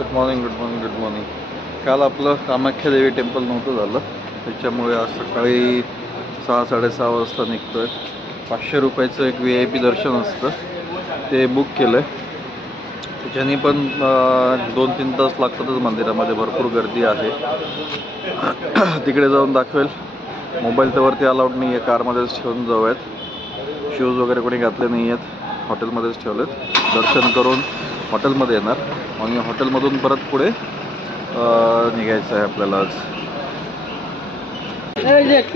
Good morning. काल आपलं कामाख्या देवी टेम्पल नव्हतं झालं, त्याच्यामुळे आज सकाळी 6-6:30 वाजता निघतोय. 500 रुपयाचं एक VIP दर्शन असतं, ते बुक केलं आहे. त्याच्याने पण 2-3 तास लागतातच. मंदिरामध्ये भरपूर गर्दी आहे. तिकडे जाऊन दाखवेल. मोबाईल तर वरती अलाउड नाही आहे, कारमध्येच ठेवून जाऊयात. शूज वगैरे कोणी घातले नाही आहेत, हॉटेलमध्येच ठेवलेत. दर्शन करून हॉटेलमध्ये येणार आणि हॉटेलमधून परत पुढे निघायचं आहे आपल्याला. आज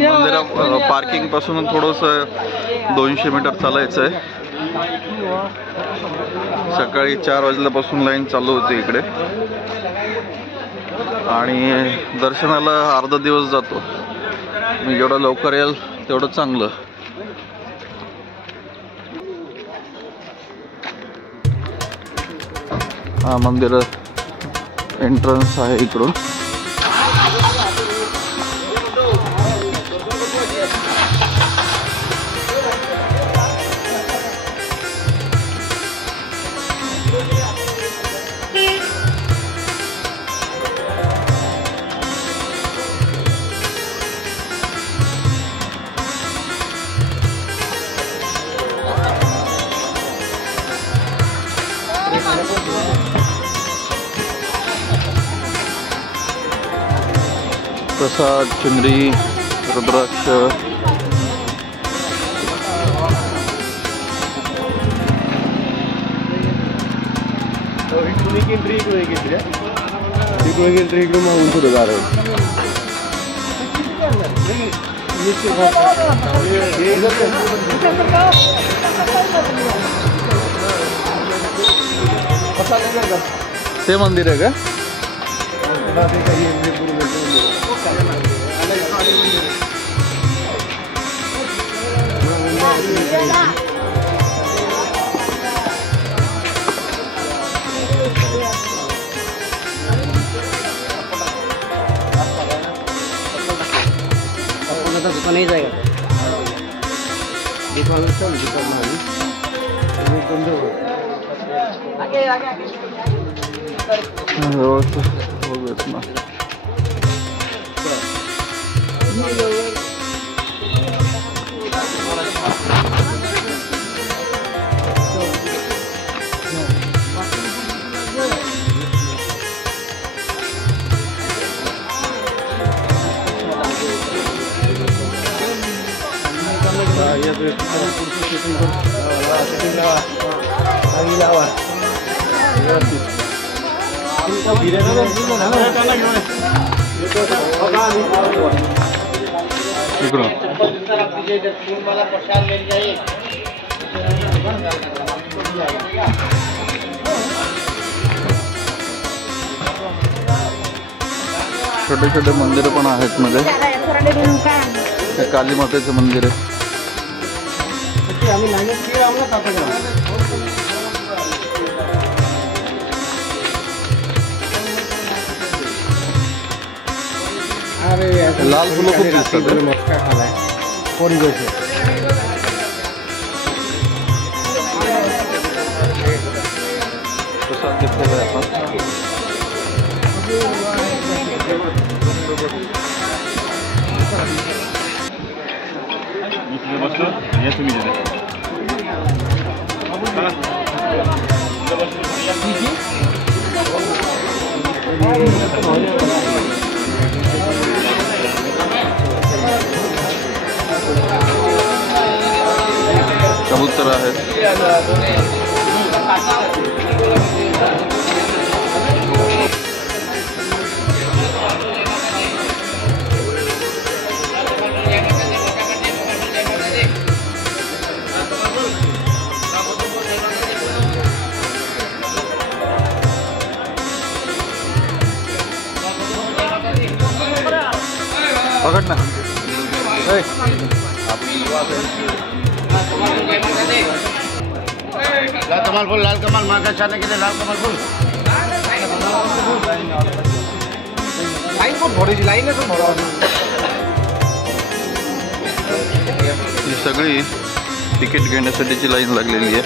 मंदिरा पार्किंग पासून थोडंसं 200 मीटर चालायचं आहे. सकाळी 4 वाजल्यापासून लाईन चालू होती इकडे आणि दर्शनाला अर्धा दिवस जातो. मी जेवढं लवकर येईल तेवढं चांगलं. हा मंदिर एंट्रन्स आहे इकडून. प्रसाद, चुनरी, रुद्राक्ष, ते मंदिर आहे का? नहीं जाएगा दुकान चल दुकान आगे आगे आगे छोटे छोटे मंदिर पण आहेत मध्ये. हे काली मातेचं मंदिर आहे. लाल फुलं खूप दिसतात. प्रसाद घेतलेला आहे आपण. कबूतर आहेत. पकड़ ना. लाल कमल फूल, लाल कमल माँ का चाहने के लिए लाल कमल फूल. लाइन को थोड़ी सी लाइन है तो थोड़ा. ही सगळी तिकीट घेण्यासाठीची लाईन लागलेली आहे.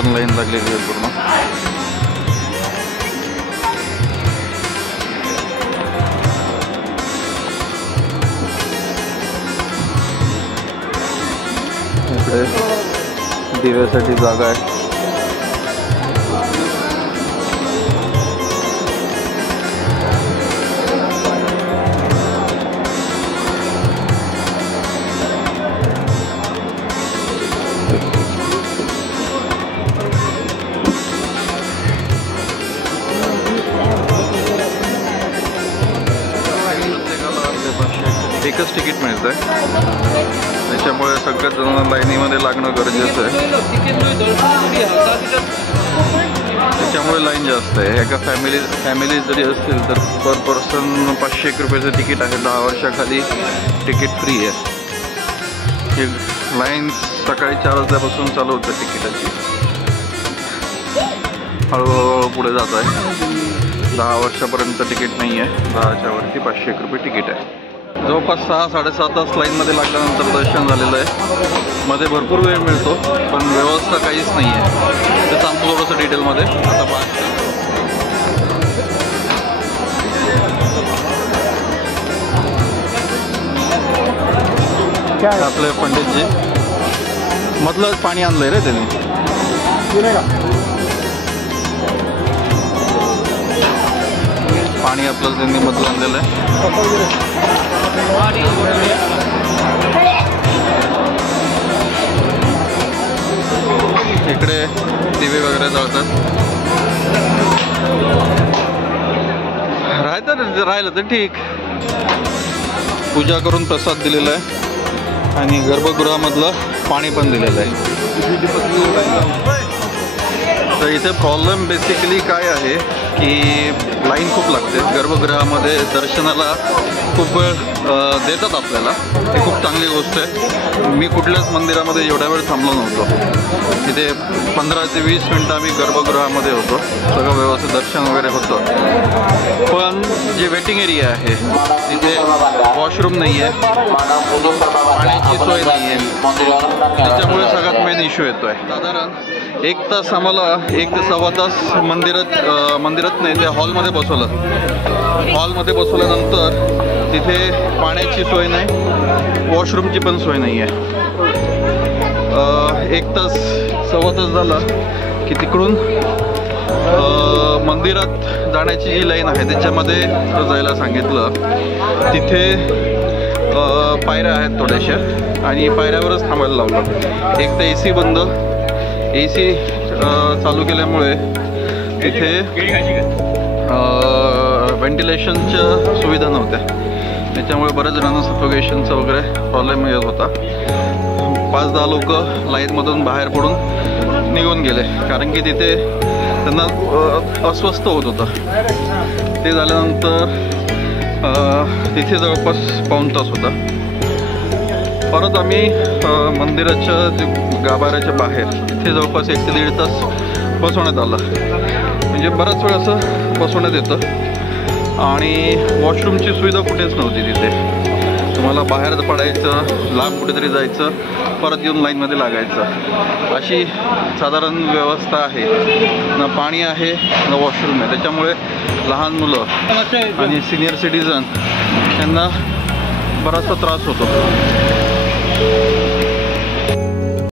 पण लाईन लागलेली आहे पूर्ण. इकडे दिव्यासाठी जागा आहे. एकच तिकीट मिळतं त्याच्यामुळे सगळ्याच जणांना लाईनीमध्ये लागणं गरजेचं आहे. त्याच्यामुळे लाईन जास्त आहे. एका फॅमिली जरी असतील तर पर पर्सन 501 रुपयाचं तिकीट आहे. 10 वर्षाखाली तिकीट फ्री आहे. ही लाईन सकाळी 4 वाजल्यापासून चालू होतं तिकिटाची. हळूहळू पुढे जात आहे. 10 वर्षापर्यंत तिकीट नाही आहे. 10च्या वरती 501 रुपये तिकीट आहे. जवळपास 6-7.5 तास लाईनमध्ये लागल्यानंतर दर्शन झालेलं आहे. मध्ये भरपूर वेळ मिळतो पण व्यवस्था काहीच नाही आहे. ते सांगतो थोडंसं डिटेलमध्ये. आता काय आपले पंडितजी मधलं पाणी आणलंय रे त्यांनी. पाणी आपल्याला त्यांनी मधलं आणलेलं आहे. इकडे दिवे वगैरे जळतात. राहिलं तर ठीक. पूजा करून प्रसाद दिलेला आहे आणि गर्भगृहामधलं पाणी पण दिलेलं आहे. तर इथे प्रॉब्लेम बेसिकली काय आहे की लाईन खूप लागते. गर्भगृहामध्ये दर्शनाला खूप वेळ देतात आपल्याला. ही खूप चांगली गोष्ट आहे. मी कुठल्याच मंदिरामध्ये एवढ्या वेळ थांबलो नव्हतो. तिथे 15 ते 20 मिनटं आम्ही गर्भगृहामध्ये होतो. सगळं व्यवस्थित दर्शन वगैरे होतं. पण जे वेटिंग एरिया आहे तिथे वॉशरूम नाही आहे, पाण्याची सोय नाही आहे. त्याच्यामुळे सगळ्यात मेन इश्यू येतो आहे. साधारण 1 तास आम्हाला 1 ते सव्वा तास मंदिरात नाही, त्या हॉलमध्ये बसवलं. हॉलमध्ये बसवल्यानंतर तिथे पाण्याची सोय नाही, वॉशरूमची पण सोय नाही आहे. 1 तास सव्वा तास झाला की तिकडून मंदिरात जाण्याची जी लाईन आहे त्याच्यामध्ये जायला सांगितलं. तिथे पायऱ्या आहेत थोड्याशा आणि पायऱ्यावरच थांबायला लावलं. एक तर AC बंद, AC चालू केल्यामुळे तिथे व्हेंटिलेशनच्या सुविधा नव्हत्या. त्याच्यामुळे बऱ्याच जणांना सफोकेशनचा वगैरे प्रॉब्लेम येत होता. 5-10 लोक लाईनमधून बाहेर पडून निघून गेले कारण की तिथे त्यांना अस्वस्थ होत होतं. ते झाल्यानंतर तिथे जवळपास पाऊण तास होता. परत आम्ही मंदिराच्या गाभाऱ्याच्या बाहेर तिथे जवळपास 1 ते 1.5 तास बसवण्यात आलं. म्हणजे बराच वेळ असं बसवण्यात येतं. आणि वॉशरूमची सुविधा कुठेच नव्हती तिथे. तुम्हाला बाहेर पडायचं, लांब कुठेतरी जायचं, परत येऊन लाईनमध्ये लागायचं, अशी साधारण व्यवस्था आहे. ना पाणी आहे ना वॉशरूम आहे. त्याच्यामुळे लहान मुलं आणि सिनियर सिटीजन यांना बराचसा त्रास होतो.